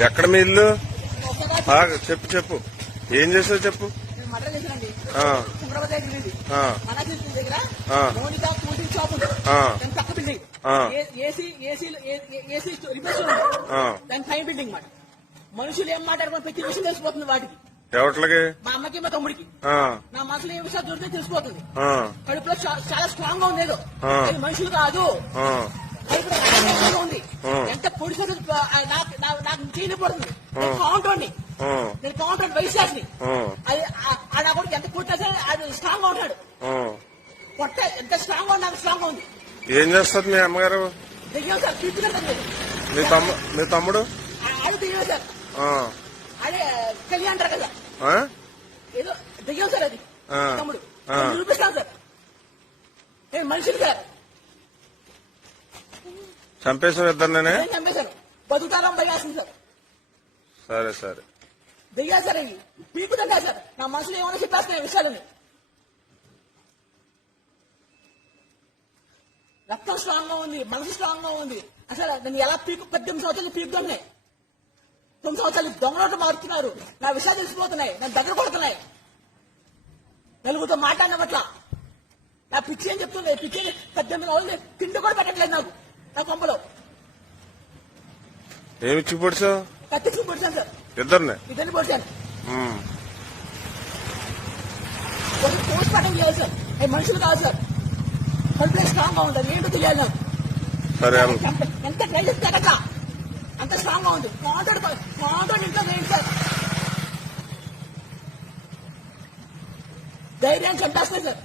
ఎక్కడ మీ ఇల్లు? ఆగు, చెప్పు చెప్పు. ఏం చేసావు చెప్పు? మనుషులు ఏం మాట్లాడుకుని ప్రతి విషయం తెలిసిపోతుంది వాటికి. ఎవట్లకి? మా అమ్మకి మా తమ్ముడికి. నా మనసులో ఏ విషయాలు దొరికితే తెలిసిపోతుంది. కడుపులో చాలా స్ట్రాంగ్గా. అది మనుషులు కాదు. ఉంది. ఎంత పొడి నాకు చేయలేకపోతుంది నేను ఆ, నేను కౌంటర్ వైశాస్ని ఆ, అది నా కొడుకు ఎంత కొట్టినా సరే అది స్ట్రాంగ్గా ఉంటాడు. ఎంత స్ట్రాంగ్గా నాకు స్ట్రాంగ్గా ఉంది. ఏం చేస్తుంది మీ అమ్మగారు? దిగాం సార్ సార్ మీ తమ్ము మీ తమ్ముడు? అది దిగాం సార్. అదే కళ్యాణ్ అంటారు కదా? ఏదో దిగాం సార్ అది. తమ్ముడు. నిరూపిస్తాను సార్. నేను మనిషిని సార్ చంపేసిన ఇద్దరినే నేను చంపేశాను బతుకుతారం భయాసింది సార్. సరే సరే. దిగా సార్ అవి పీకుతుందా సార్. నా మనసులో ఏమైనా చెప్పేస్తున్నాయి విషయాలని. రక్తం స్ట్రాంగ్గా ఉంది మనసు స్ట్రాంగ్గా ఉంది. అసలు నేను ఎలా పీకు పద్దెనిమిది సంవత్సరాలు పీకుతున్నాయి తొమ్మిది సంవత్సరాలు దొంగలోటు మారుతున్నారు. నా విషయాలు తెలిసిపోతున్నాయి. నా దగ్గర పడుతున్నాయి. నలుగురితో మాట్లాడిన పట్ల నా పిచ్చి అని చెప్తుంది? పిచ్చి పద్దెనిమిది రోజులు తిండి కూడా పెట్టట్లేదు నాకు. నా కొంపలో. ఏమిచ్చి పొడిచావు కత్తికి పొడిచాను సార్. ఇద్దరిని? ఇద్దరిని పొడిచాను. ఒక పోస్ట్ మార్టం చేయాలి సార్. మనుషులు కాదు సార్. కడుపులో స్ట్రాంగ్గా ఉంటుంది ఏంటో తెలియాలి నాకు. సరే. ఎంత- ట్రై చేస్తే అంత స్ట్రాంగ్గా ఉంది. కాంటాక్ట్ కాంటాక్ట్ ఇంట్లో వేయండి సార్. ధైర్యం చంపేస్తాయి సార్.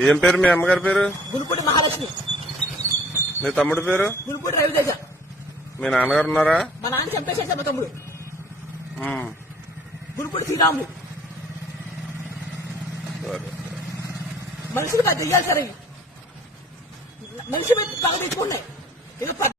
ఏం పేరు మీ అమ్మగారి పేరు? గురుపూడి మహాలక్ష్మి. మీ తమ్ముడి పేరు? గురుపూడి రవితేజ. మీ నాన్నగారు ఉన్నారా? మా నాన్న చంపేశాడు సార్ మా తమ్ముడు. ఉమ్. గురుపూడి శ్రీరాములు మనుషులు బాగా చెయ్యాలి సార్. మనిషి మీద బాగా తెచ్చుకున్నాయి